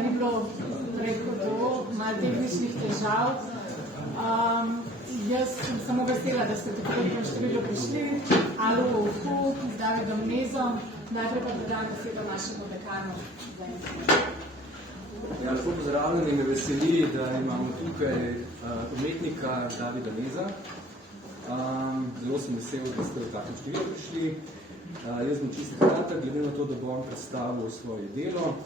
da ni bilo preko to, malo tehničnih težav. Jaz sem samo vesela, da ste tako po številu prišli, ALUO z Davidom Nezom. Najprej pa predam besedo našemu dekanu. Ja, lepo pozdravljeni, me veseli, da imamo tukaj umetnika Davida Neza. Zelo sem vesel, da ste v takem številu prišli. Jaz bom čisto kratek, glede na to, da bom predstavil svoje delo.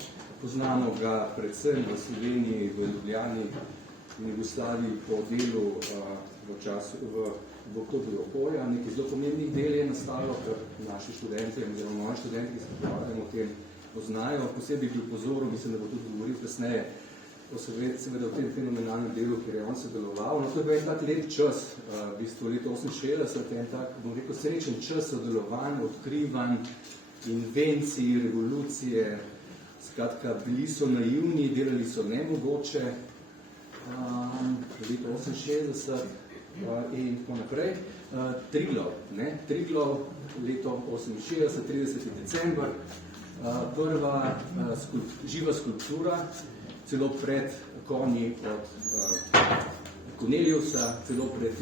Poznamo ga predvsem v Sloveniji, v Ljubljani in Jugoslaviji po delu v obdobju OHO-ja. Nekaj zelo pomembnih del je nastalo, ker naši študenti oziroma moji študenti, ki se pogovarjamo o tem, poznajo. Posebej bi upozoril, mislim, da bo tudi govoril kasneje, seveda o tem fenomenalnem delu, kjer je on sodeloval. No, to je bil en tak lep čas, v bistvu leto 68, en tak, bom rekel, srečen čas sodelovanj, odkrivanj, invencij, revolucije. Skratka, bili so naivni, delali so nemogoče, leto 68 in tako naprej. Triglav, leto 68, 30. december, prva živa skulptura, celo pred konji od Corneliusa, celo pred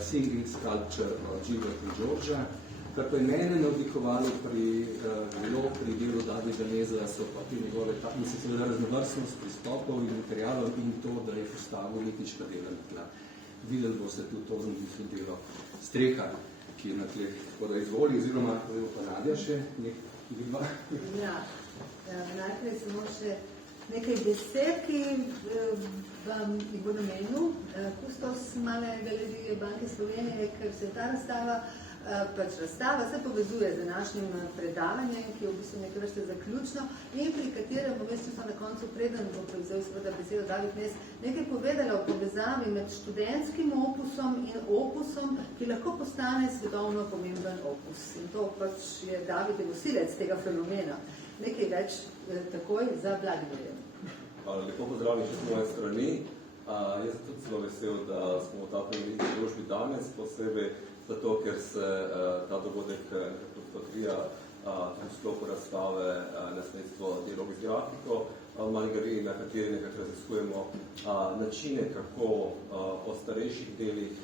singing sculpture od Gilberta in Georgea. Kar pa je mene navdihovalo pri delu Davida Neza, so pa te njegove seveda raznovrstnost pristopov in materialov in to, da je postavil umetniška dela na tla. Videli boste tudi to zanimivo delo streha, ki je na tleh. Tako da izvoli, oziroma pa Nadja še nekaj dva. Ja, najprej samo še nekaj besed, ki vam jih bo namenil. Kustos male galerije Banke Slovenije, ker se ta razstava se povezuje z današnjim predavanjem, ki je v bistvu nekaj vrste zaključno in pri katerem bom jaz na koncu preden bo prevzel seveda besedo David Nez nekaj povedala o povezavi med študentskim opusom in opusom, ki lahko postane svetovno pomemben opus. In to pač je David nosilec tega fenomena. Nekaj več takoj za Vladimirjem. Lepo pozdravljeni še z moje strani. Jaz sem tudi zelo vesel, da smo v ta primerni družbi danes, posebej zato, ker se ta dogodek odvija v sklopu razstave nasledstvo dialog z grafiko v Mali galeriji, na kateri nekako raziskujemo načine, kako o starejših delih,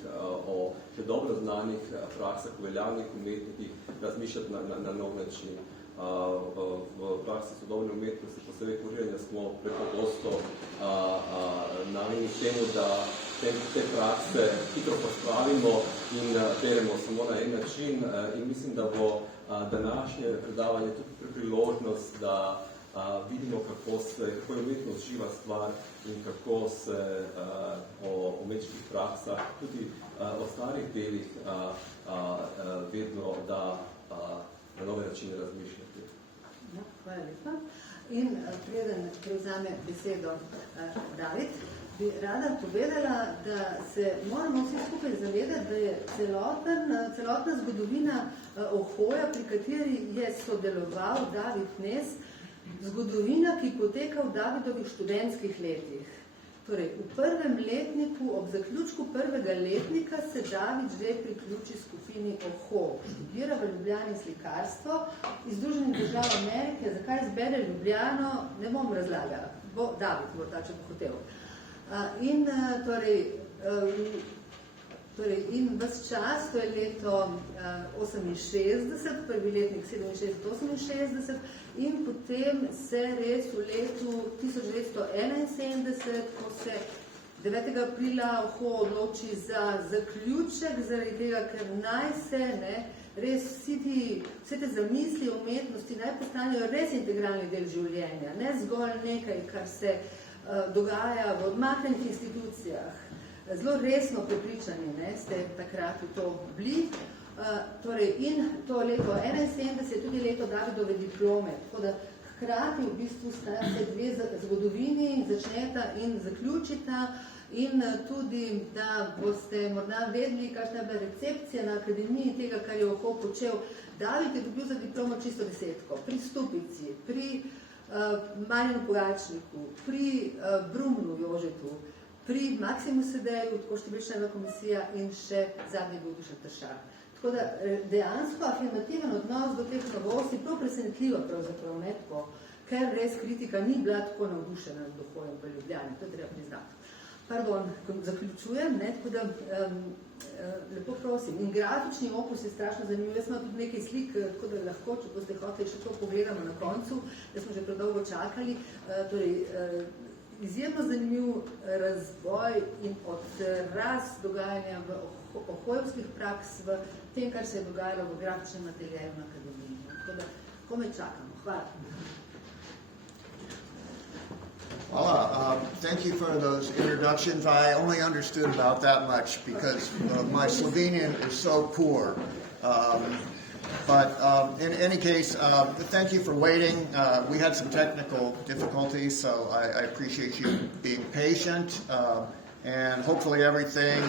o še dobro znanih praksah, uveljavnih umetnikih razmišljati na nov način. V praksi sodobne umetnosti, posebej kuriranja, smo prepogosto namenjeni temu, da te prakse hitro pospravimo in delamo samo na en način. In mislim, da bo današnje predavanje tudi priložnost, da vidimo, kako je umetnost živa stvar in kako se o umetniških praksah, tudi o starih delih, vedno da na nove načine razmišljati. Hvala lepa. In preden prevzame besedo David, bi rada povedala, da se moramo vsi skupaj zavedati, da je celotna zgodovina OHO-ja, pri kateri je sodeloval David Nez, zgodovina, ki poteka v Davidovih študentskih letih. Torej, v prvem letniku, ob zaključku prvega letnika, se David že priključi skupini OHO. Študira v Ljubljani slikarstvo iz Združenih držav Amerike. Zakaj izbere Ljubljano, ne bom razlagala. David bo ta, če bo hotel. In ves čas, to je leto 68, prvi letnik 67-68, in potem se res v letu 1971, ko se 9. aprila OHO odloči za zaključek, zaradi tega, ker naj se res vse te zamisli umetnosti naj postanejo res integralni del življenja, ne zgolj nekaj, kar se dogaja v odmaknenih institucijah. Zelo resno prepričani ste takrat v to bili. In to leto 71 je tudi leto Davidove diplome, tako da hkrati v bistvu sta se dve zgodovini začneta in zaključita in tudi, da boste morda vedeli, kakšna je bila recepcija na Akademiji tega, kar je OHO počel. David je dobil za diplomo čisto 10, pri Stupici, pri Marku Pogačniku, pri Brumnu Jožetu, pri Maksimu Sedeju, tako številčna komisija in še zadnji bil Dušan Tršak. Tako da dejansko afirmativen odnos do teh novosti, prav presenetljivo pravzaprav, ker res kritika ni bila tako navdušena z OHO-jem v Ljubljani, to je treba priznati. Pardon, zaključujem, ne, tako da lepo prosim. In grafični opus je strašno zanimiv. Jaz imam tudi nekaj slik, tako da lahko, če boste hoteli, še to pogledamo na koncu, da smo že predolgo čakali. Torej, izjemno zanimiv razvoj in odraz dogajanja v OHO-jevskih praks v tem, kar se je dogajalo v grafičnem ateljeju na Akademiji. Tako da, kome čakamo. Hvala. Hola, thank you for those introductions. I only understood about that much because my Slovenian is so poor. But in any case, thank you for waiting. We had some technical difficulties, so I appreciate you being patient. And hopefully everything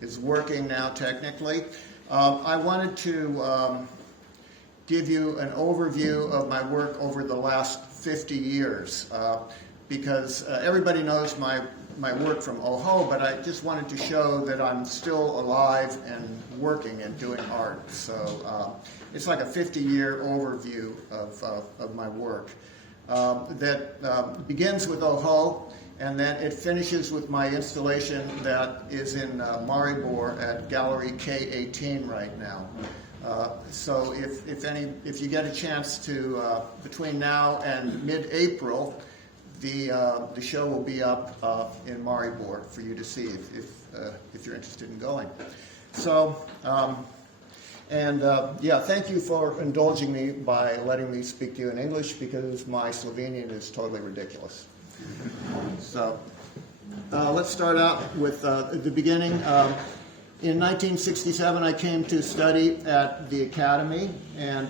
is working now technically. I wanted to give you an overview of my work over the last 50 years, because everybody knows my work from OHO, but I just wanted to show that I'm still alive and working and doing art. So it's like a 50-year overview of my work that begins with OHO, and then it finishes with my installation that is in Maribor at Galeriji K-18 right now. So if you get a chance to, between now and mid-April, the show will be up in Maribor for you to see if you're interested in going. So, yeah, thank you for indulging me by letting me speak to you in English, because my Slovenian is totally ridiculous. So, let's start out with the beginning. In 1967, I came to study at the Academy, and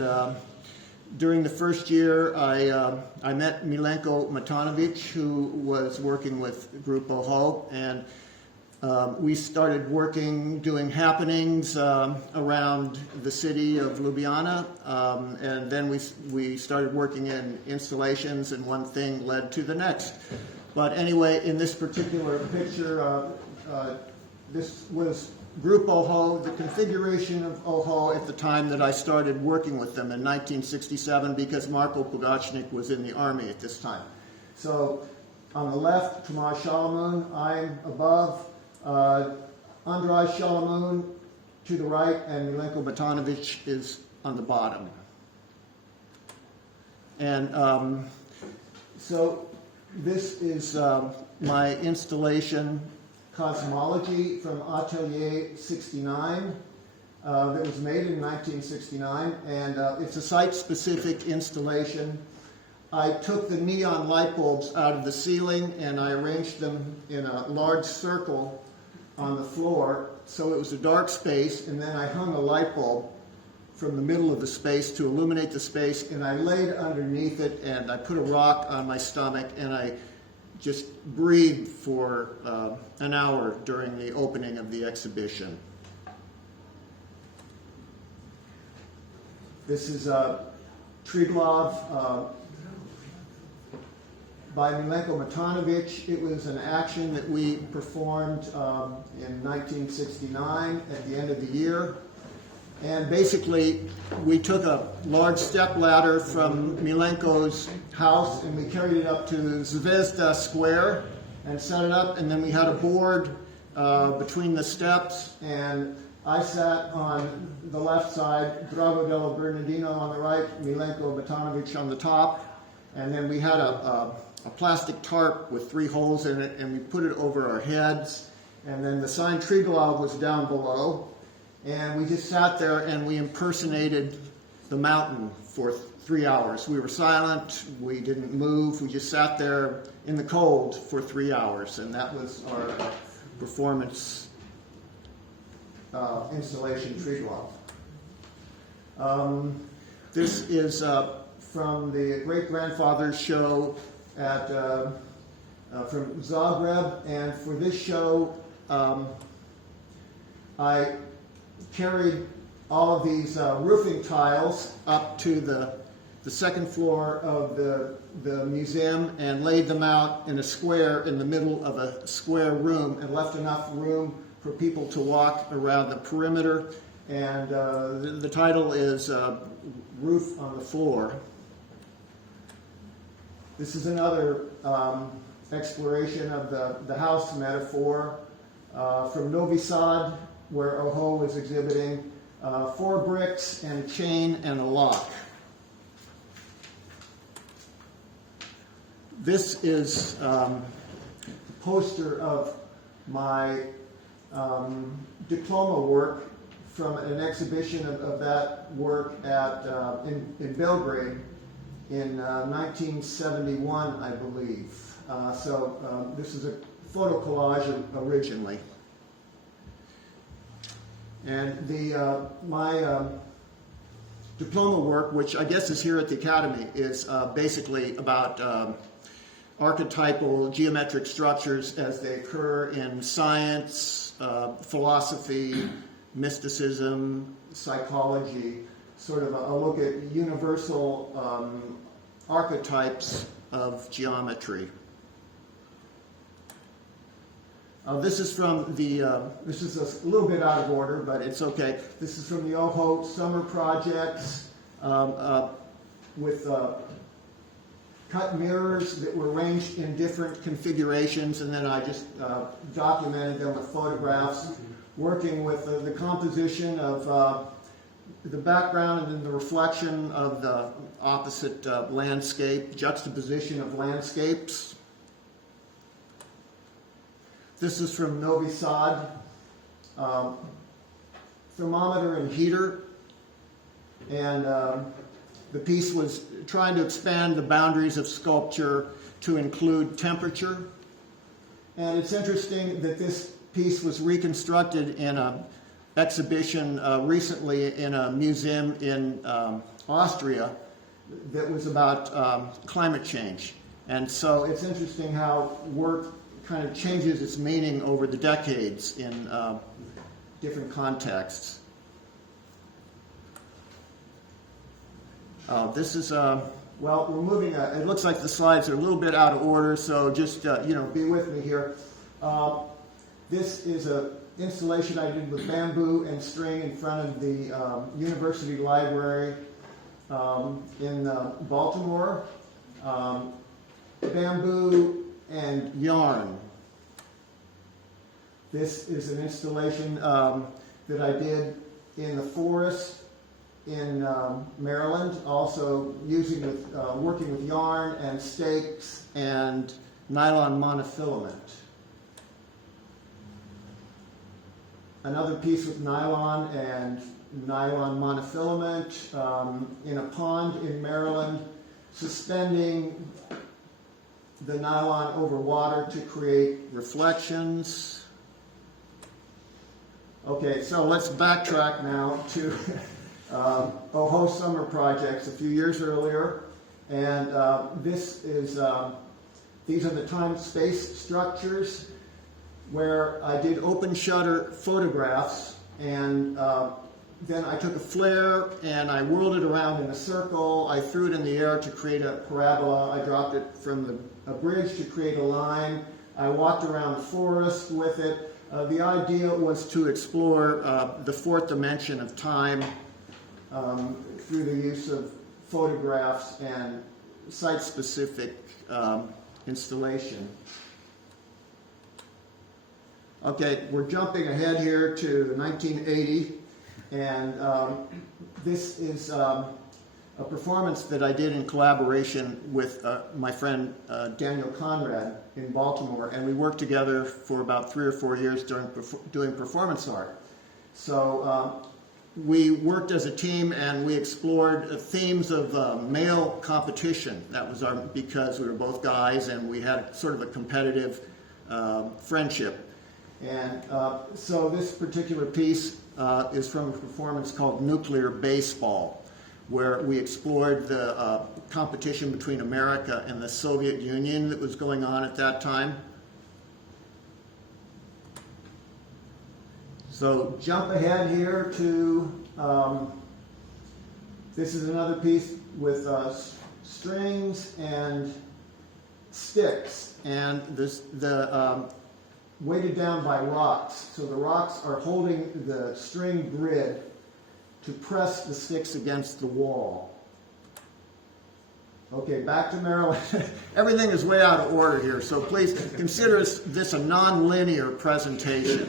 during the first year, I met Milenko Matanović, who was working with Group OHO, and we started working, doing happenings around the city of Ljubljana, and then we started working in installations, and one thing led to the next. But anyway, in this particular picture, this was Group OHO, the configuration of OHO at the time that I started working with them in 1967, because Marko Pogačnik was in the army at this time. So on the left, Andraž Šalamun, I'm above, Andraž Šalamun to the right, and Milenko Matanović is on the bottom. And so this is my installation, Cosmology, from Atelier 69, that was made in 1969, and it's a site-specific installation. I took the neon light bulbs out of the ceiling and I arranged them in a large circle on the floor, so it was a dark space, and then I hung a light bulb from the middle of the space to illuminate the space, and I laid underneath it, and I put a rock on my stomach, and I just breathed for an hour during the opening of the exhibition. This is Triglav by Milenko Matanović. It was an action that we performed in 1969 at the end of the year. And basically, we took a large step ladder from Milenko's house and we carried it up to Zvezda Square and set it up, and then we had a board between the steps, and I sat on the left side, Drago dello Bernardino on the right, Milenko Matanović on the top, and then we had a plastic tarp with 3 holes in it, and we put it over our heads, and then the sign Triglav was down below. And we just sat there and we impersonated the mountain for 3 hours. We were silent, we didn't move, we just sat there in the cold for 3 hours. And that was our performance installation, Triglav. This is from the great-grandfather's show at, from Zagreb. And for this show, I carried all of these roofing tiles up to the second floor of the museum and laid them out in a square in the middle of a square room, and left enough room for people to walk around the perimeter. And the title is Roof on the Floor. This is another exploration of the house metaphor from Novi Sad, where OHO was exhibiting 4 bricks and a chain and a lock. This is a poster of my diploma work from an exhibition of that work in Belgrade in 1971, I believe. This is a photo collage originally. And my diploma work, which I guess is here at the Academy, is basically about archetypal geometric structures as they occur in science, philosophy, mysticism, psychology, sort of a look at universal archetypes of geometry. This is from this is a little bit out of order, but it's okay. This is from the OHO summer projects with cut mirrors that were arranged in different configurations, and then I just documented them with photographs, working with the composition of the background and then the reflection of the opposite landscape, juxtaposition of landscapes. This is from Novi Sad, thermometer and heater, and the piece was trying to expand the boundaries of sculpture to include temperature. And it's interesting that this piece was reconstructed in an exhibition recently in a museum in Austria that was about climate change. And so it's interesting how work kind of changes its meaning over the decades in different contexts. This is, well, we're moving, it looks like the slides are a little bit out of order, so just, be with me here. This is an installation I did with bamboo and string in front of the University Library in Baltimore. Bamboo and yarn. This is an installation that I did in the forest in Maryland, also working with yarn and stakes and nylon monofilament. Another piece with nylon and nylon monofilament in a pond in Maryland, suspending the nylon over water to create reflections. Okay, so let's backtrack now to OHO summer projects a few years earlier, and these are the time-space structures where I did open shutter photographs, and then I took a flare and I whirled it around in a circle. I threw it in the air to create a parabola. I dropped it from a bridge to create a line. I walked around the forest with it. The idea was to explore the fourth dimension of time through the use of photographs and site-specific installation. Okay, we're jumping ahead here to 1980, and this is a performance that I did in collaboration with my friend Daniel Conrad in Baltimore, and we worked together for about 3 or 4 years doing performance art. So we worked as a team, and we explored themes of male competition. That was because we were both guys, and we had sort of a competitive friendship. And so this particular piece is from a performance called Nuclear Baseball, where we explored the competition between America and the Soviet Union that was going on at that time. So jump ahead here to, this is another piece with strings and sticks, and weighted down by rocks. So the rocks are holding the string grid to press the sticks against the wall. Okay, back to Maryland. Everything is way out of order here, so please consider this a non-linear presentation,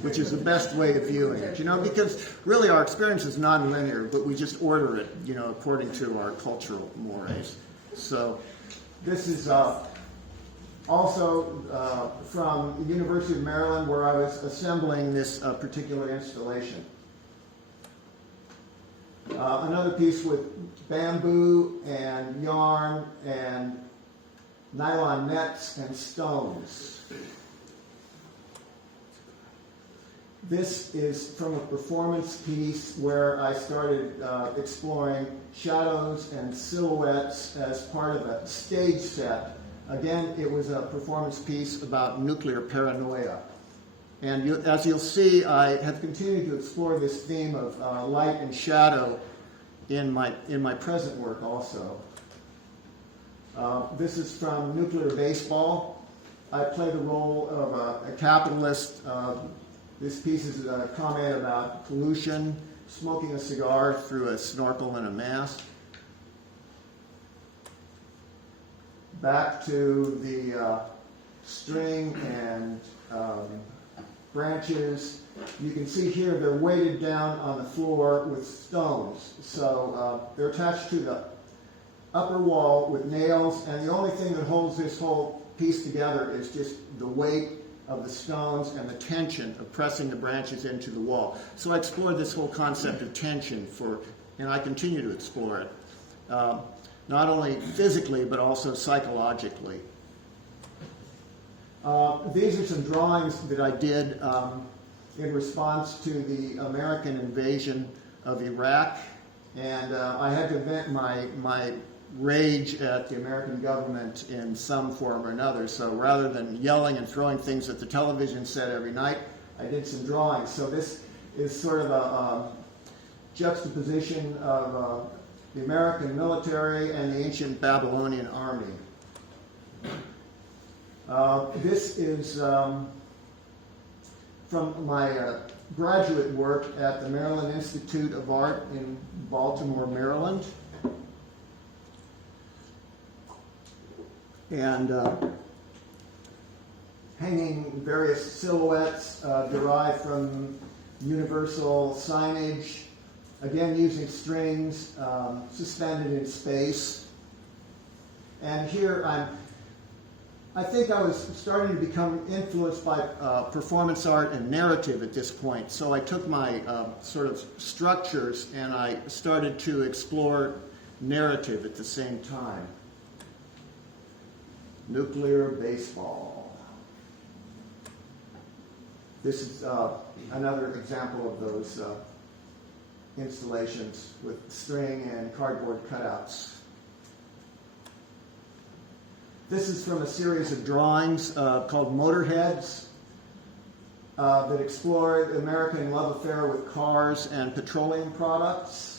which is the best way of viewing it, because really our experience is non-linear, but we just order it, according to our cultural mores. So this is also from the University of Maryland, where I was assembling this particular installation. Another piece with bamboo and yarn and nylon nets and stones. This is from a performance piece where I started exploring shadows and silhouettes as part of a stage set. Again, it was a performance piece about nuclear paranoia. And as you'll see, I have continued to explore this theme of light and shadow in my present work also. This is from Nuclear Baseball. I play the role of a capitalist. This piece is a comment about pollution, smoking a cigar through a snorkel and a mask. Back to the string and branches. You can see here they're weighted down on the floor with stones. So they're attached to the upper wall with nails, and the only thing that holds this whole piece together is just the weight of the stones and the tension of pressing the branches into the wall. So I explored this whole concept of tension and I continue to explore it, not only physically but also psychologically. These are some drawings that I did in response to the American invasion of Iraq, and I had to vent my rage at the American government in some form or another. So rather than yelling and throwing things at the television set every night, I did some drawings. So this is sort of a juxtaposition of the American military and the ancient Babylonian army. This is from my graduate work at the Maryland Institute of Art in Baltimore, Maryland. And hanging various silhouettes derived from universal signage, again using strings suspended in space. And here I think I was starting to become influenced by performance art and narrative at this point. So I took my sort of structures and I started to explore narrative at the same time. Nuclear Baseball. This is another example of those installations with string and cardboard cutouts. This is from a series of drawings called Motorheads that explore the American love affair with cars and petroleum products.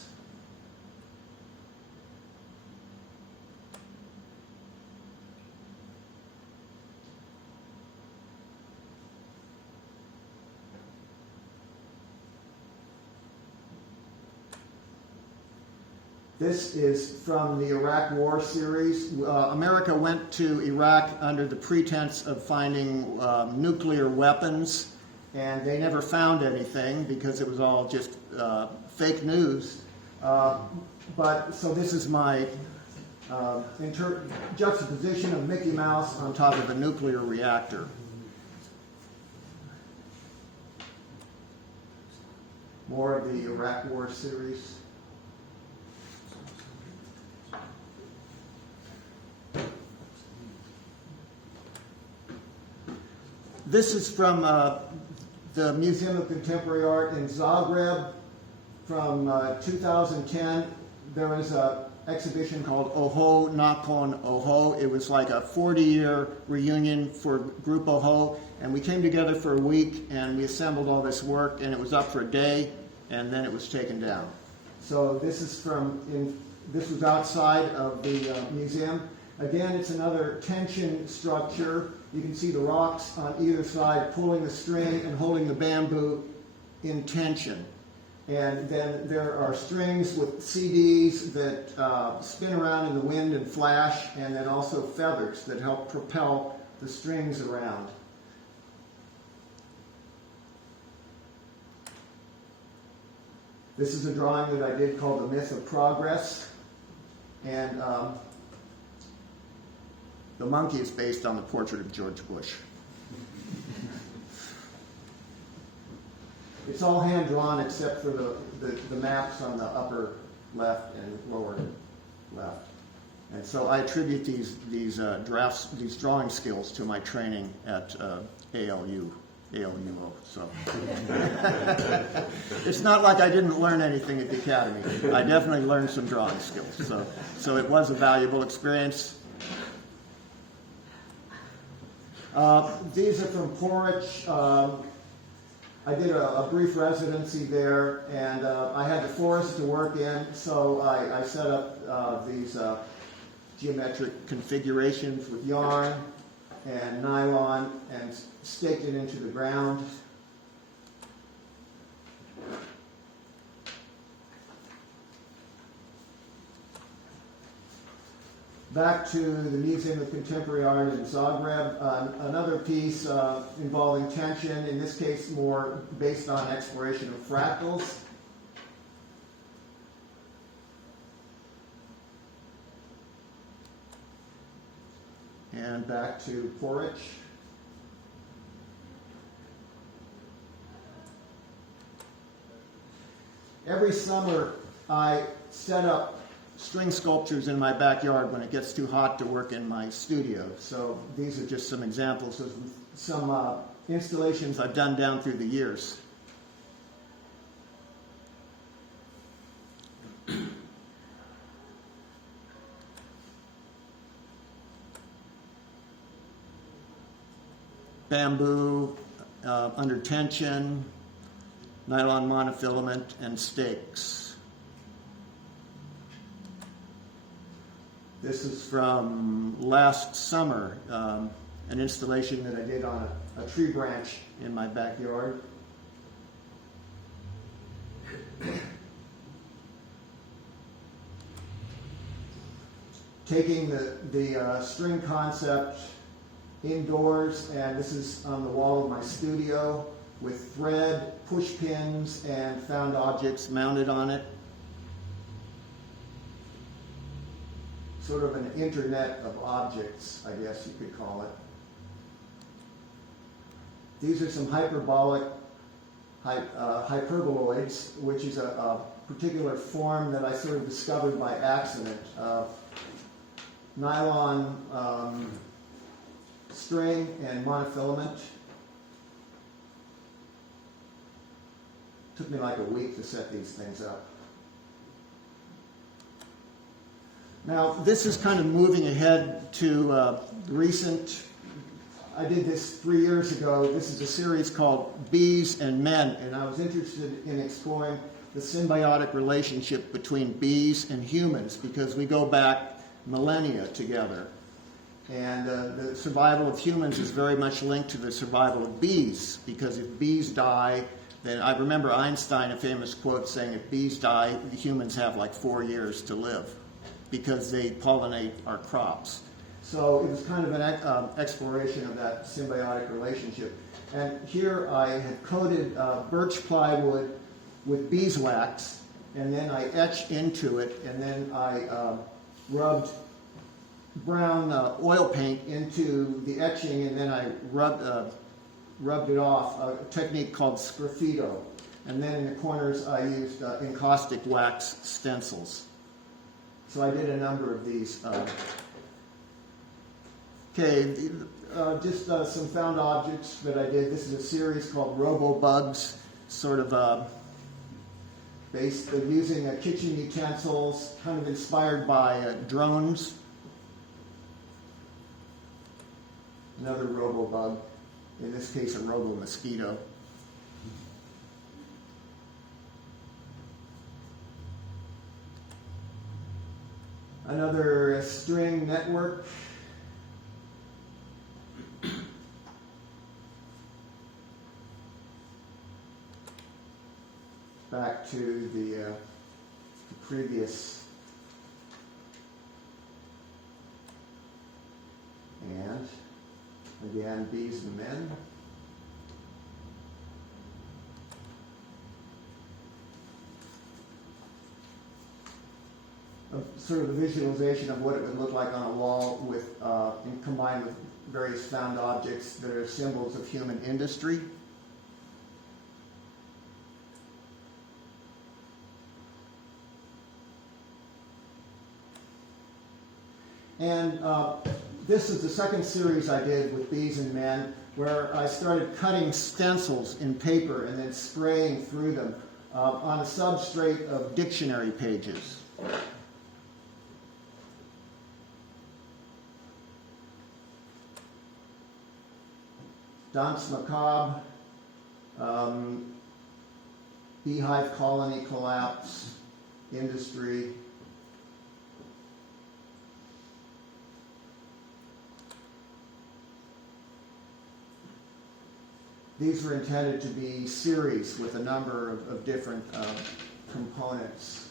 This is from the Iraq War series. America went to Iraq under the pretense of finding nuclear weapons, and they never found anything because it was all just fake news. So this is my juxtaposition of Mickey Mouse on top of a nuclear reactor. More of the Iraq War series. This is from the Museum of Contemporary Art in Zagreb from 2010. There was an exhibition called OHO, Nakon OHO. It was like a 40-year reunion for Group OHO, and we came together for a week and we assembled all this work, and it was up for a day, and then it was taken down. So this is this was outside of the museum. Again, it's another tension structure. You can see the rocks on either side pulling the string and holding the bamboo in tension. And then there are strings with CDs that spin around in the wind and flash, and then also feathers that help propel the strings around. This is a drawing that I did called The Myth of Progress. And the monkey is based on the portrait of George Bush. It's all hand-drawn except for the maps on the upper left and lower left. And so I attribute these drawing skills to my training at ALUO. So it's not like I didn't learn anything at the Academy. I definitely learned some drawing skills. So it was a valuable experience. These are from Porridge. I did a brief residency there, and I had the forest to work in, so I set up these geometric configurations with yarn and nylon and staked it into the ground. Back to the Museum of Contemporary Art in Zagreb, another piece involving tension, in this case more based on exploration of fractals. And back to Porridge. Every summer I set up string sculptures in my backyard when it gets too hot to work in my studio. So these are just some examples of some installations I've done down through the years. Bamboo, under tension, nylon monofilament, and stakes. This is from last summer, an installation that I did on a tree branch in my backyard. Taking the string concept indoors, and this is on the wall of my studio with thread, push pins, and found objects mounted on it. Sort of an internet of objects, I guess you could call it. These are some hyperboloids, which is a particular form that I sort of discovered by accident. Nylon string and monofilament. Took me like a week to set these things up. Now, this is kind of moving ahead to recent. I did this 3 years ago. This is a series called Bees and Men, and I was interested in exploring the symbiotic relationship between bees and humans because we go back millennia together. And the survival of humans is very much linked to the survival of bees, because if bees die, then I remember Einstein, a famous quote saying, if bees die, the humans have like 4 years to live, because they pollinate our crops. So it was kind of an exploration of that symbiotic relationship. And here I had coated birch plywood with beeswax, and then I etched into it, and then I rubbed brown oil paint into the etching, and then I rubbed it off, a technique called sgraffito. And then in the corners I used encaustic wax stencils. So I did a number of these. Just some found objects that I did. This is a series called Robo-Bugs, sort of based using kitchen utensils, kind of inspired by drones. Another robo-bug, in this case a robo-mosquito. Another string network. back to the previous. And again, bees and men. Sort of a visualization of what it would look like on a wall with, and combined with various found objects that are symbols of human industry. And this is the second series I did with Bees and Men, where I started cutting stencils in paper and then spraying through them on a substrate of dictionary pages. Danse Macabre, Beehive Colony Collapse, Industry. These were intended to be series with a number of different components.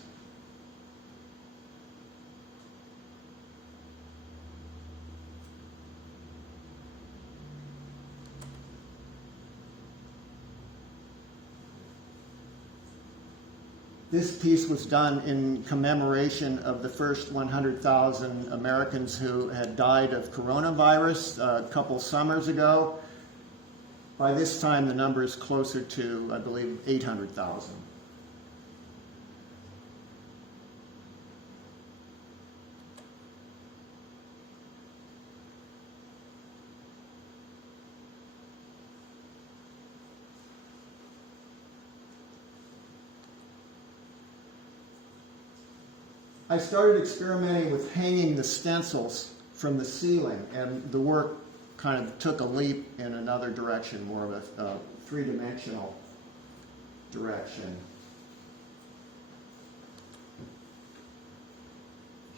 This piece was done in commemoration of the first 100,000 Americans who had died of coronavirus a couple summers ago. By this time, the number is closer to, I believe, 800,000. I started experimenting with hanging the stencils from the ceiling, and the work kind of took a leap in another direction, more of a three-dimensional direction.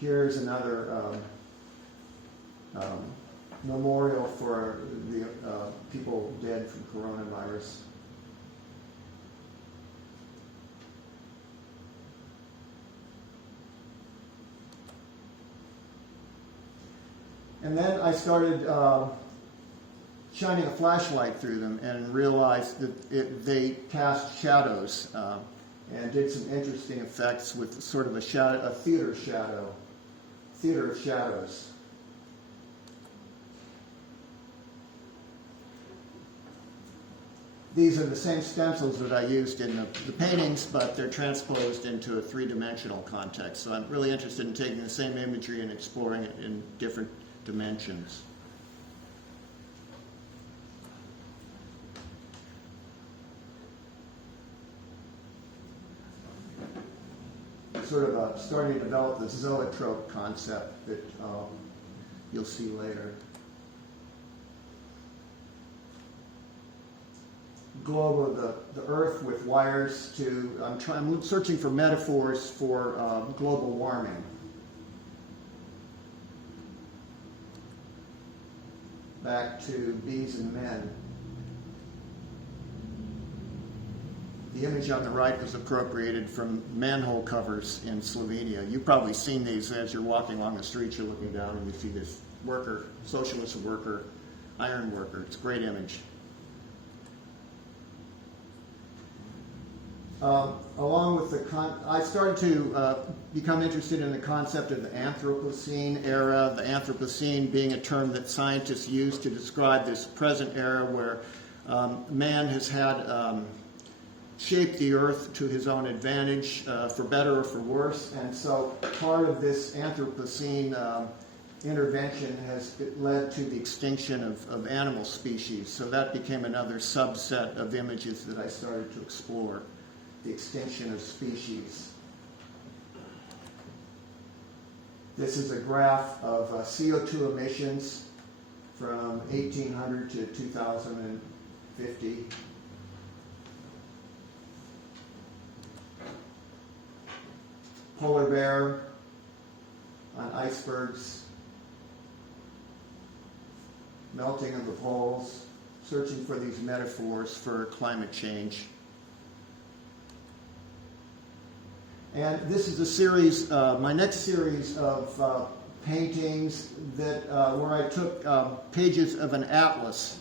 Here's another memorial for the people dead from coronavirus. And then I started shining a flashlight through them and realized that they cast shadows and did some interesting effects with sort of a theater of shadows. These are the same stencils that I used in the paintings, but they're transposed into a three-dimensional context. So I'm really interested in taking the same imagery and exploring it in different dimensions. Sort of starting to develop the zoetrope concept that you'll see later. Globe of the Earth with wires to. I'm searching for metaphors for global warming. Back to Bees and Men. The image on the right was appropriated from manhole covers in Slovenia. You've probably seen these as you're walking along the street. You're looking down and you see this worker, socialist worker, iron worker. It's a great image. Along with I started to become interested in the concept of the Anthropocene era, the Anthropocene being a term that scientists use to describe this present era where man has had shaped the earth to his own advantage, for better or for worse. And so part of this Anthropocene intervention has led to the extinction of animal species. So that became another subset of images that I started to explore. The extinction of species. This is a graph of CO2 emissions from 1800 to 2050. Polar bear on icebergs, melting of the poles, searching for these metaphors for climate change. And this is a series, my next series of paintings that where I took pages of an atlas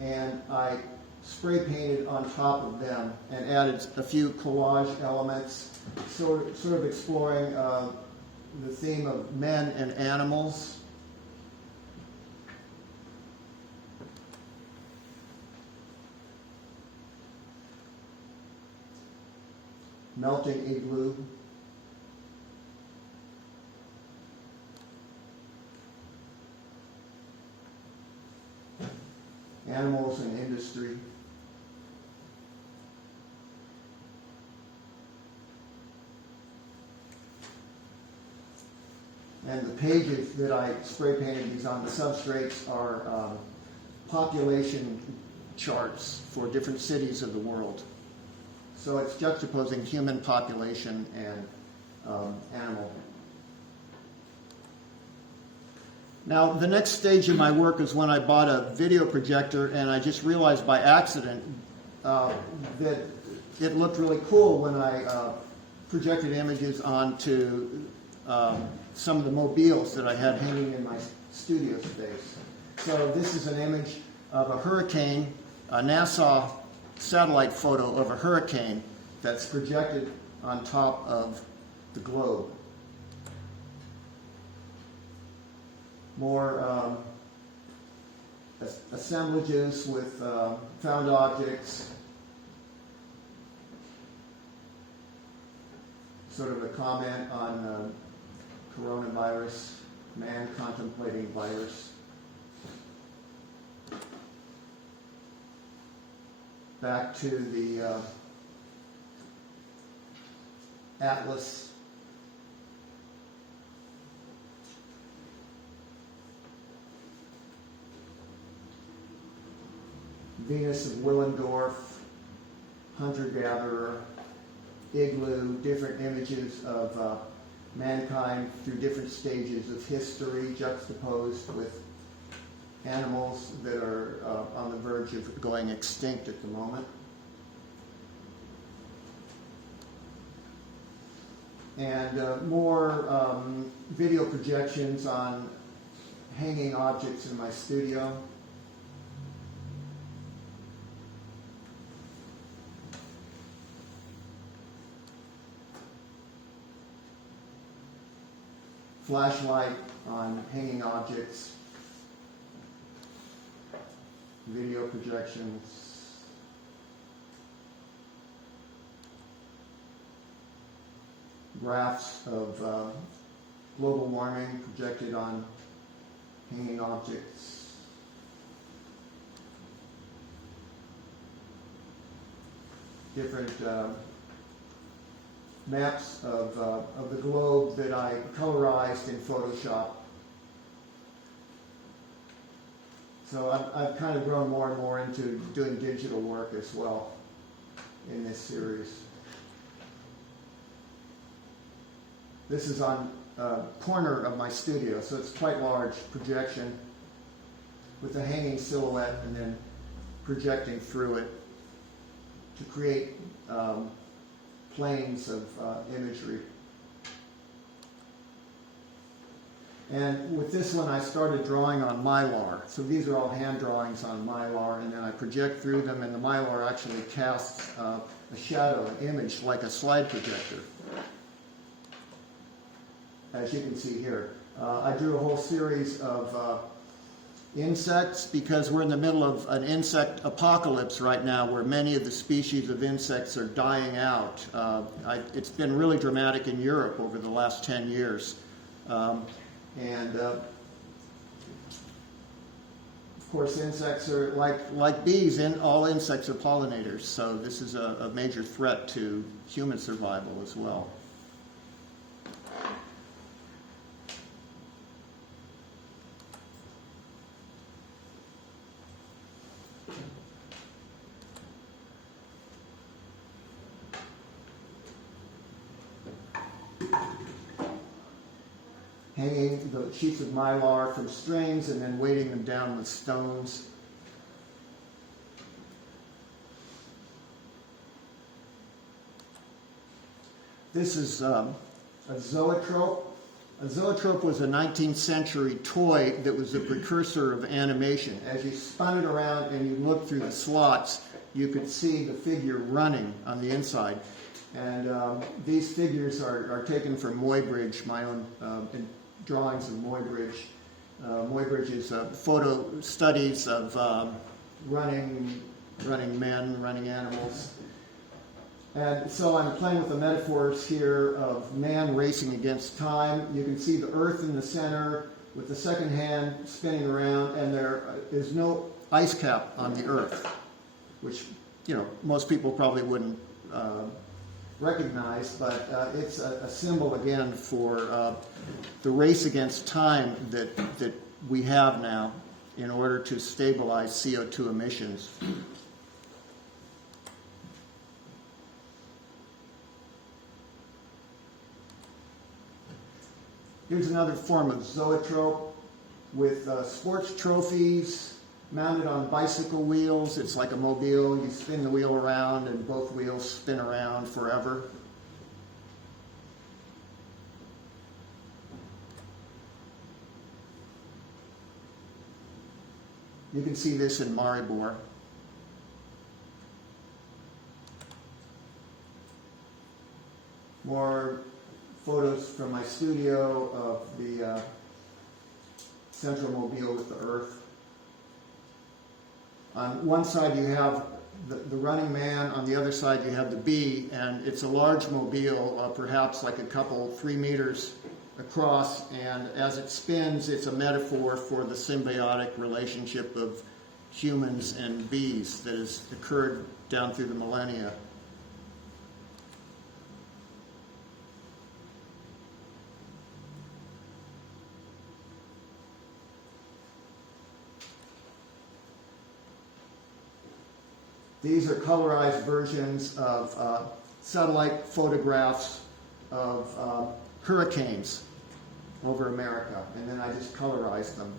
and I spray painted on top of them and added a few collage elements, sort of exploring the theme of men and animals. Melting igloo. Animals and industry. And the pages that I spray painted these on, the substrates are population charts for different cities of the world. So it's juxtaposing human population and animal. Now, the next stage of my work is when I bought a video projector, and I just realized by accident that it looked really cool when I projected images onto some of the mobiles that I had hanging in my studio space. So this is an image of a hurricane, a NASA satellite photo of a hurricane that's projected on top of the globe. More assemblages with found objects, sort of a comment on coronavirus, man contemplating virus. Back to the atlas. Venus of Willendorf, hunter-gatherer, igloo, different images of mankind through different stages of history juxtaposed with animals that are on the verge of going extinct at the moment. And more video projections on hanging objects in my studio. Flashlight on hanging objects. Video projections. Graphs of global warming projected on hanging objects. Different maps of the globe that I colorized in Photoshop. So I've kind of grown more and more into doing digital work as well in this series. This is on a corner of my studio, so it's quite large projection with a hanging silhouette and then projecting through it to create planes of imagery. And with this one, I started drawing on Mylar. So these are all hand drawings on Mylar, and then I project through them, and the Mylar actually casts a shadow, an image, like a slide projector, as you can see here. I drew a whole series of insects because we're in the middle of an insect apocalypse right now where many of the species of insects are dying out. It's been really dramatic in Europe over the last 10 years. Of course, insects are like bees, all insects are pollinators, so this is a major threat to human survival as well. Hanging the sheets of Mylar from strings and then weighting them down with stones. This is a zoetrope. A zoetrope was a 19th century toy that was a precursor of animation. As you spun it around and you looked through the slots, you could see the figure running on the inside. And these figures are taken from Muybridge, my own drawings of Muybridge. Muybridge is photo studies of running men, running animals. And so I'm playing with the metaphors here of man racing against time. You can see the earth in the center with the second hand spinning around, and there is no ice cap on the earth, which, you know, most people probably wouldn't recognize, but it's a symbol again for the race against time that we have now in order to stabilize CO2 emissions. Here's another form of zoetrope with sports trophies mounted on bicycle wheels. It's like a mobile. You spin the wheel around and both wheels spin around forever. You can see this in Maribor. More photos from my studio of the central mobile with the earth. On one side you have the running man, on the other side you have the bee, and it's a large mobile, perhaps like a couple, 3 meters across, and as it spins, it's a metaphor for the symbiotic relationship of humans and bees that has occurred down through the millennia. These are colorized versions of satellite photographs of hurricanes over America, and then I just colorized them.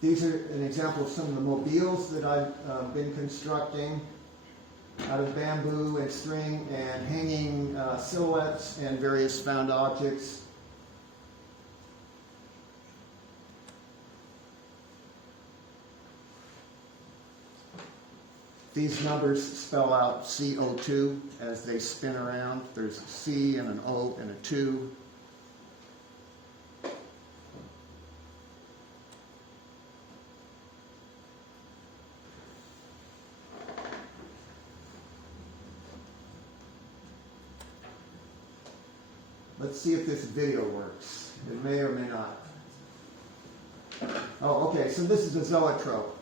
These are an example of some of the mobiles that I've been constructing out of bamboo and string and hanging silhouettes and various found objects. These numbers spell out CO2 as they spin around. There's a C and an O and a 2. Let's see if this video works. It may or may not. Oh, okay, so this is a zoetrope.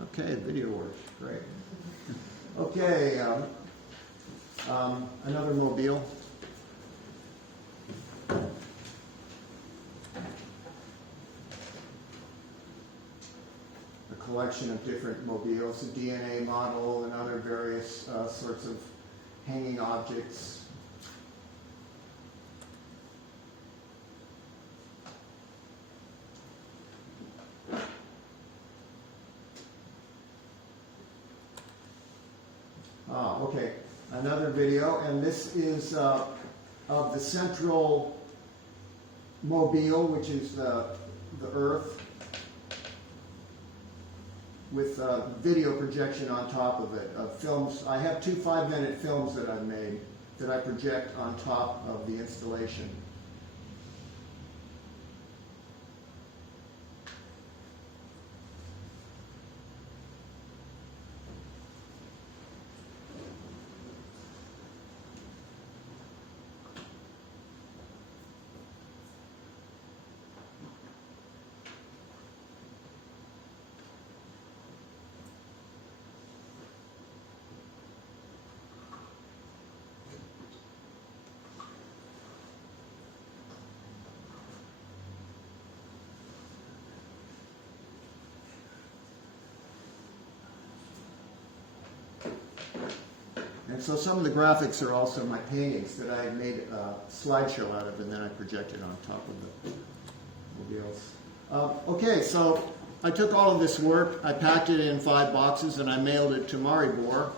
Okay, video works. Great. Okay, another mobile. A collection of different mobiles, a DNA model, and other various sorts of hanging objects. Okay, another video, and this is of the central mobile, which is the Earth, with video projection on top of it, of films. I have 2 5-minute films that I've made that I project on top of the installation. And so some of the graphics are also my paintings that I made a slideshow out of, and then I projected on top of the mobiles. Okay, so I took all of this work, I packed it in 5 boxes, and I mailed it to Maribor.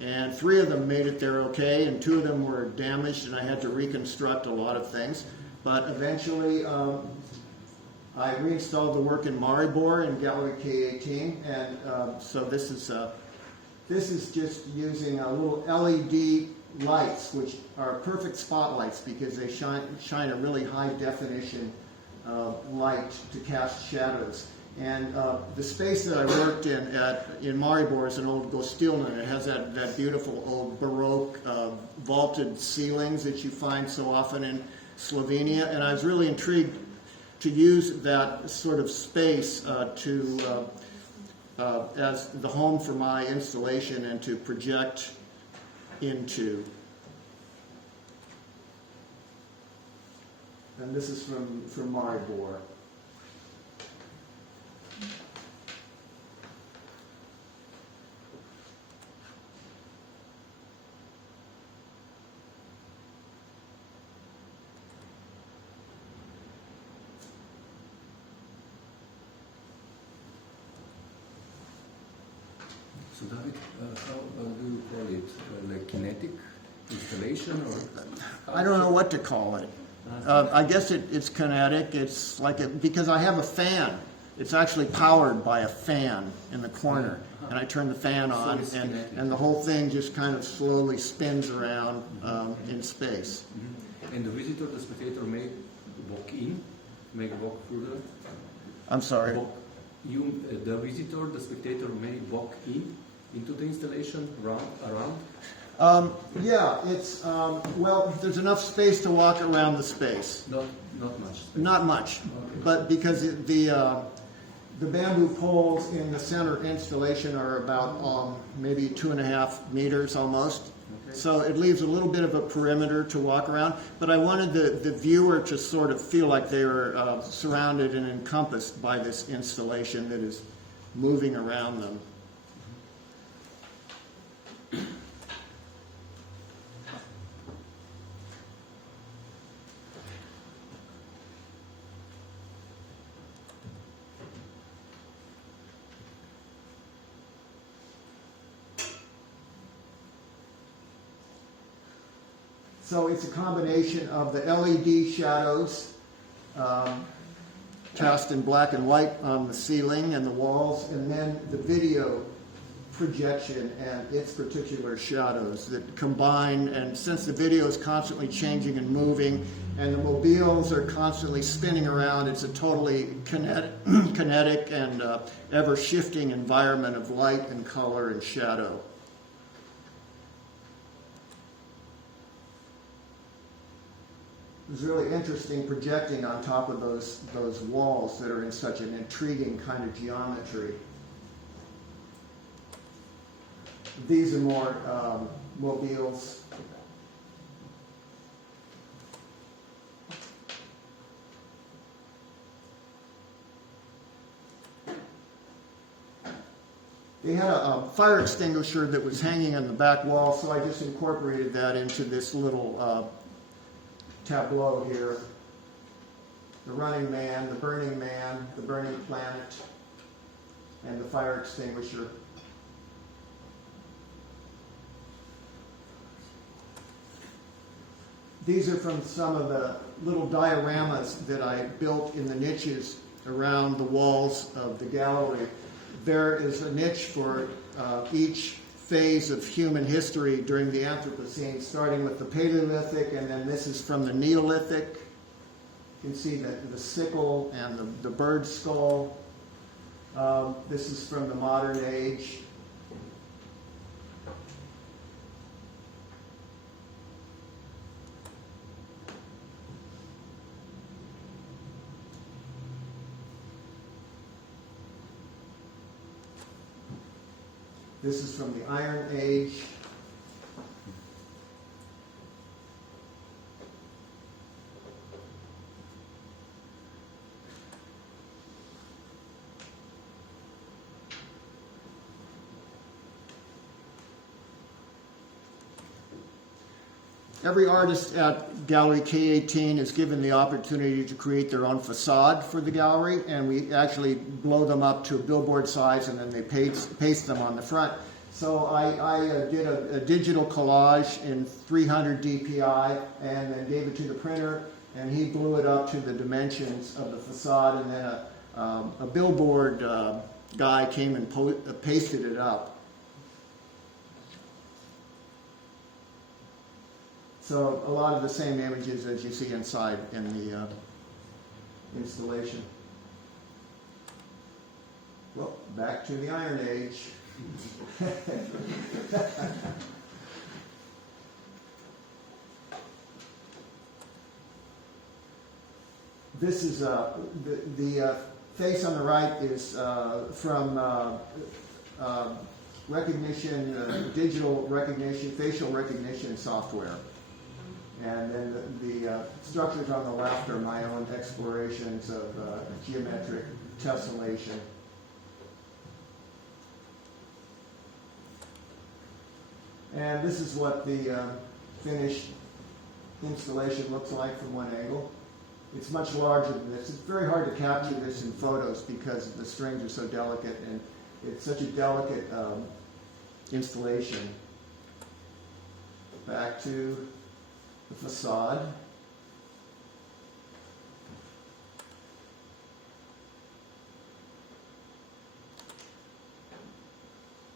And 3 of them made it there okay, and 2 of them were damaged, and I had to reconstruct a lot of things. But eventually, I reinstalled the work in Maribor in Galeriji K-18, and so this is just using a little LED lights, which are perfect spotlights because they shine a really high definition light to cast shadows. And the space that I worked in Maribor is an old Gostilna. It has that beautiful old Baroque vaulted ceilings that you find so often in Slovenia. And I was really intrigued to use that sort of space as the home for my installation and to project into. And this is from Maribor. So David, how do you call it? Like kinetic installation, or? I don't know what to call it. I guess it's kinetic. It's like because I have a fan. It's actually powered by a fan in the corner, and I turn the fan on, and the whole thing just kind of slowly spins around in space. Mm-hmm. And the visitor, the spectator, may walk through the. I'm sorry. The visitor, the spectator, may walk into the installation around. Yeah, it's well. There's enough space to walk around the space. Not much. Space. Not much, okay. But because the bamboo poles in the center installation are about maybe 2.5 meters almost. Okay. So it leaves a little bit of a perimeter to walk around. But I wanted the viewer to sort of feel like they were surrounded and encompassed by this installation that is moving around them. So it's a combination of the LED shadows cast in black and white on the ceiling and the walls, and then the video projection and its particular shadows that combine. And since the video is constantly changing and moving, and the mobiles are constantly spinning around, it's a totally kinetic and ever-shifting environment of light and color and shadow. It was really interesting projecting on top of those walls that are in such an intriguing kind of geometry. These are more mobiles. They had a fire extinguisher that was hanging on the back wall, so I just incorporated that into this little tableau here. The running man, the burning planet, and the fire extinguisher. These are from some of the little dioramas that I built in the niches around the walls of the gallery. There is a niche for each phase of human history during the Anthropocene, starting with the Paleolithic, and then this is from the Neolithic. You can see the sickle and the bird skull. This is from the modern age. This is from the Iron Age. every artist at Galeriji K-18 is given the opportunity to create their own facade for the gallery, and we actually blow them up to a billboard size, and then they paste them on the front. So I did a digital collage in 300 DPI and then gave it to the printer, and he blew it up to the dimensions of the facade, and then a billboard guy came and pasted it up. So a lot of the same images as you see inside in the installation. Well, back to the Iron Age. This is the face on the right is from recognition, digital recognition, facial recognition software. And then the structures on the left are my own explorations of geometric tessellation. And this is what the finished installation looks like from one angle. It's much larger than this. It's very hard to capture this in photos because the strings are so delicate, and it's such a delicate installation. Back to the facade.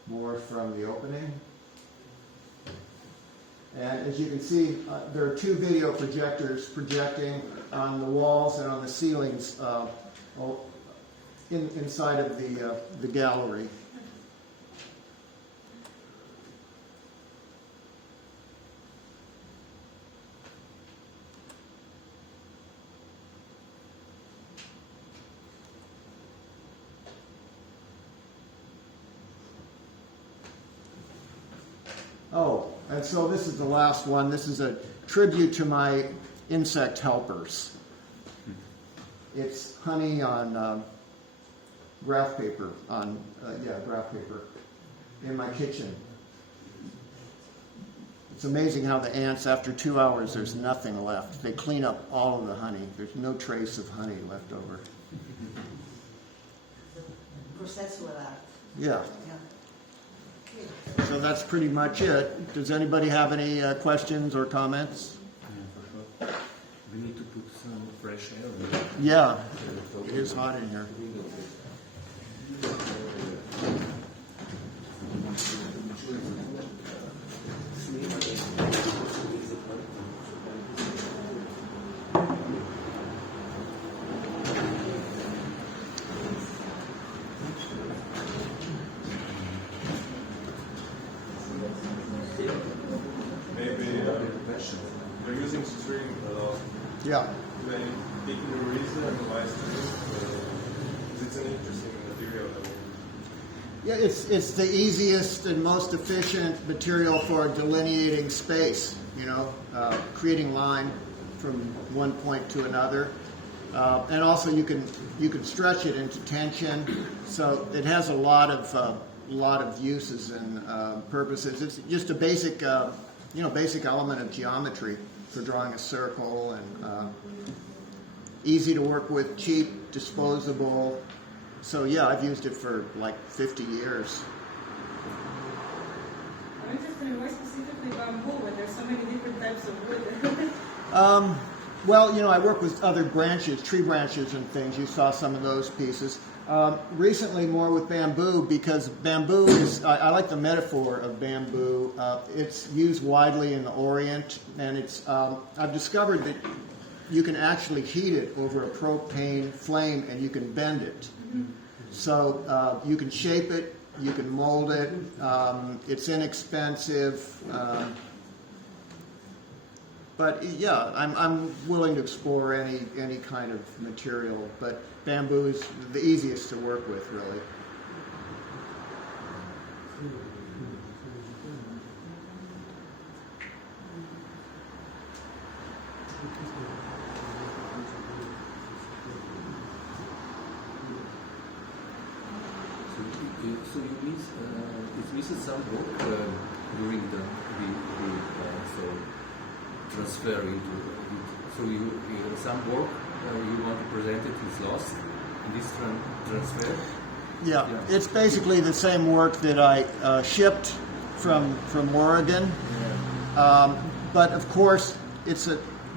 More from the opening. And as you can see, there are two video projectors projecting on the walls and on the ceilings inside of the gallery. Oh, and so this is the last one. This is a tribute to my insect helpers. It's honey on graph paper, graph paper in my kitchen. It's amazing how the ants, after 2 hours, there's nothing left. They clean up all of the honey. There's no trace of honey left over. Processual art. Yeah. So that's pretty much it. Does anybody have any questions or comments? Yeah, for sure. We need to put some fresh air. Yeah, it is hot in here. You're using string a lot. Yeah. Do any particular reason why string? It's an interesting material. Yeah, it's the easiest and most efficient material for delineating space, creating line from one point to another. And also you can stretch it into tension, so it has a lot of uses and purposes. It's just a basic basic element of geometry for drawing a circle, and easy to work with, cheap, disposable. So yeah, I've used it for like 50 years. I'm interested in why specifically bamboo, when there's so many different types of wood. Well, I work with other branches, tree branches and things. You saw some of those pieces. Recently more with bamboo, because bamboo is, I like the metaphor of bamboo. It's used widely in the Orient, and I've discovered that you can actually heat it over a propane flame and you can bend it. Mm-hmm. So you can shape it, you can mold it, it's inexpensive. But yeah, I'm willing to explore any kind of material, but bamboo is the easiest to work with, really. So it misses some work during the so transfer into it. So some work you want to present it is lost in this transfer. Yeah, it's basically the same work that I shipped from Oregon, but of course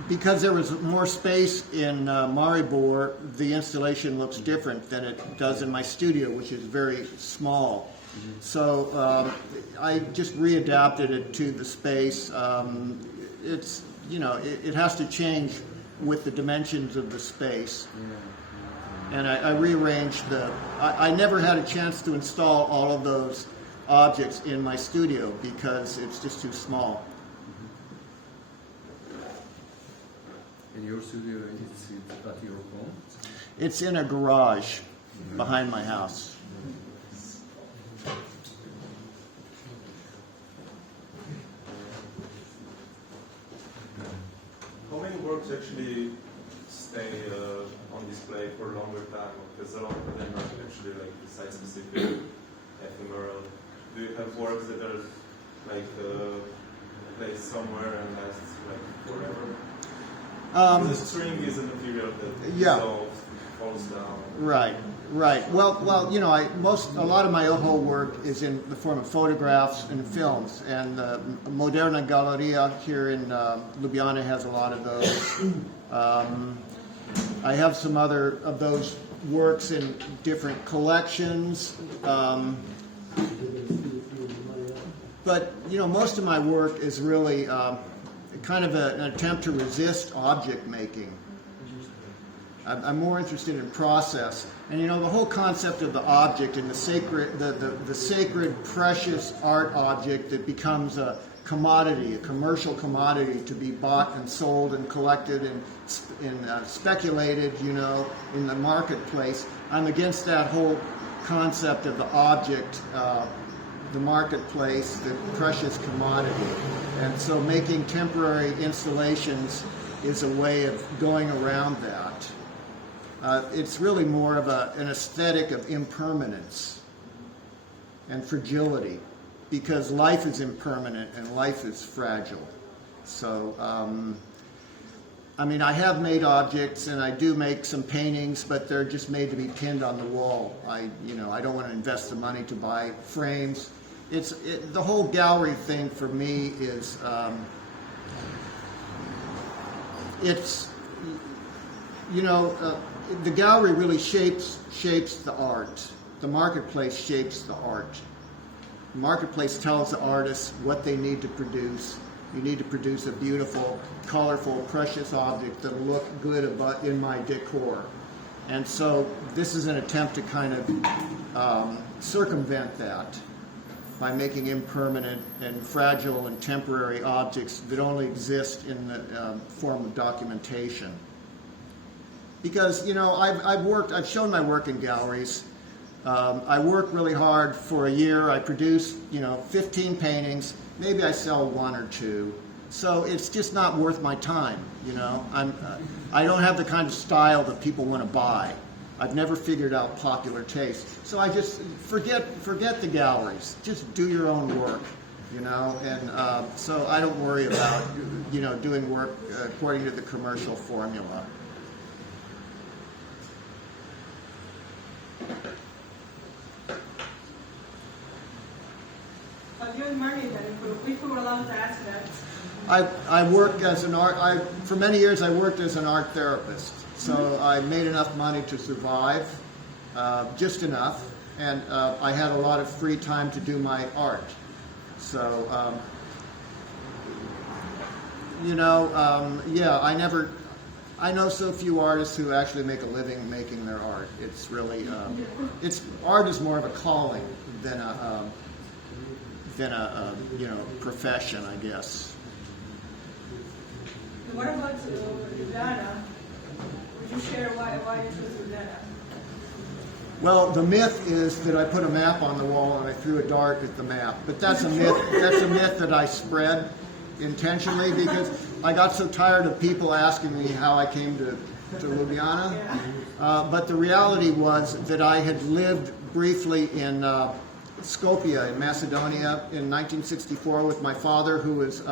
because there was more space in Maribor, the installation looks different than it does in my studio, which is very small. Mm-hmm. So I just readapted it to the space. It's it has to change with the dimensions of the space. And I rearranged I never had a chance to install all of those objects in my studio because it's just too small. In your studio, it's at your home? It's in a garage behind my house. How many works actually stay on display for a longer time? Because a lot of them are actually like site-specific, ephemeral. Do you have works that are like placed somewhere and last like forever? The string is a material that dissolves, falls down. Right. Well, a lot of my OHO work is in the form of photographs and films, and the Moderna Galeria here in Ljubljana has a lot of those. I have some other of those works in different collections, but most of my work is really kind of an attempt to resist object making. I'm more interested in process, and the whole concept of the object and the sacred, precious art object that becomes a commodity, a commercial commodity to be bought and sold and collected and speculated, in the marketplace. I'm against that whole concept of the object, the marketplace, the precious commodity. And so making temporary installations is a way of going around that. It's really more of an aesthetic of impermanence and fragility, because life is impermanent and life is fragile. So, I have made objects and I do make some paintings, but they're just made to be pinned on the wall. I don't want to invest the money to buy frames. The whole gallery thing for me is, the gallery really shapes the art. The marketplace shapes the art. The marketplace tells the artists what they need to produce. You need to produce a beautiful, colorful, precious object that'll look good in my decor. And so this is an attempt to kind of circumvent that by making impermanent and fragile and temporary objects that only exist in the form of documentation. Because, I've shown my work in galleries. I work really hard for a year. I produce, 15 paintings. Maybe I sell one or two. So it's just not worth my time, I don't have the kind of style that people want to buy. I've never figured out popular taste. So I just forget the galleries. Just do your own work, and so I don't worry about, doing work according to the commercial formula. You're married then, if we were allowed to ask that. I work as for many years I worked as an art therapist. So I made enough money to survive, just enough, and I had a lot of free time to do my art. So, I know so few artists who actually make a living making their art. It's really, art is more of a calling than a profession, I guess. What about Ljubljana? Would you share why you chose Ljubljana? Well, the myth is that I put a map on the wall and I threw a dart at the map. But that's a myth. That's a myth that I spread intentionally because I got so tired of people asking me how I came to Ljubljana. But the reality was that I had lived briefly in Skopje in Macedonia in 1964 with my father, who was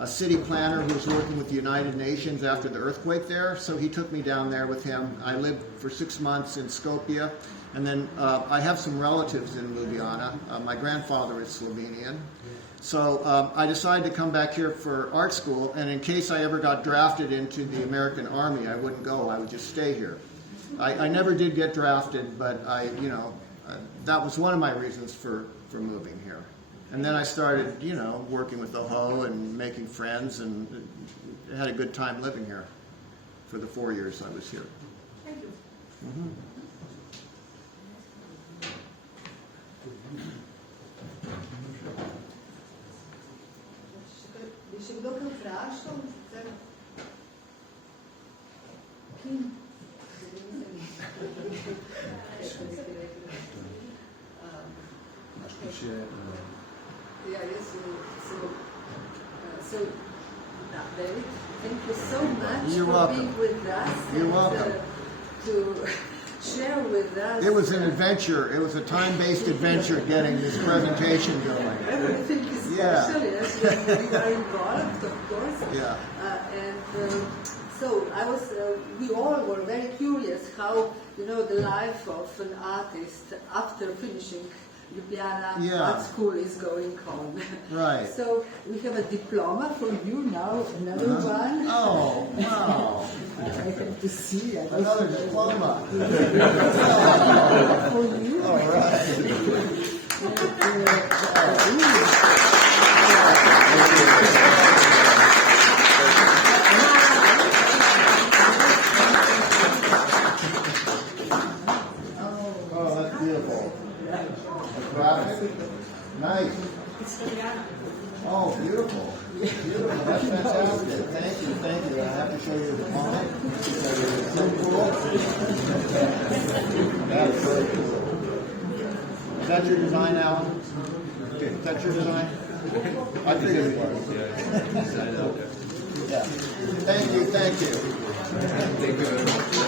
a city planner who was working with the United Nations after the earthquake there. So he took me down there with him. I lived for 6 months in Skopje. And then I have some relatives in Ljubljana. My grandfather is Slovenian. So I decided to come back here for art school, and in case I ever got drafted into the American Army, I wouldn't go. I would just stay here. I never did get drafted, but that was one of my reasons for moving here. And then I started, working with OHO and making friends, and had a good time living here for the 4 years I was here. Thank you. Mm-hmm. Bi še kdo kaj vprašal? Kim? So, David, thank you so much for being with us. You're welcome. To share with us. It was an adventure. It was a time-based adventure getting this presentation going. Everything is special, yes. You are involved, of course. Yeah. So we all were very curious how, the life of an artist after finishing Ljubljana art school is going on. Right. So we have a diploma for you now, another one. Oh, wow. I have to see. Another diploma. For you. All right. Oh, that's beautiful. Graphic. Nice. Oh, beautiful. Beautiful. That's fantastic. Thank you. I have to show you the diploma. So cool. That's very cool. Is that your design, Alan? Okay. Is that your design? I figured it was. Yeah. Thank you. Thank you very much.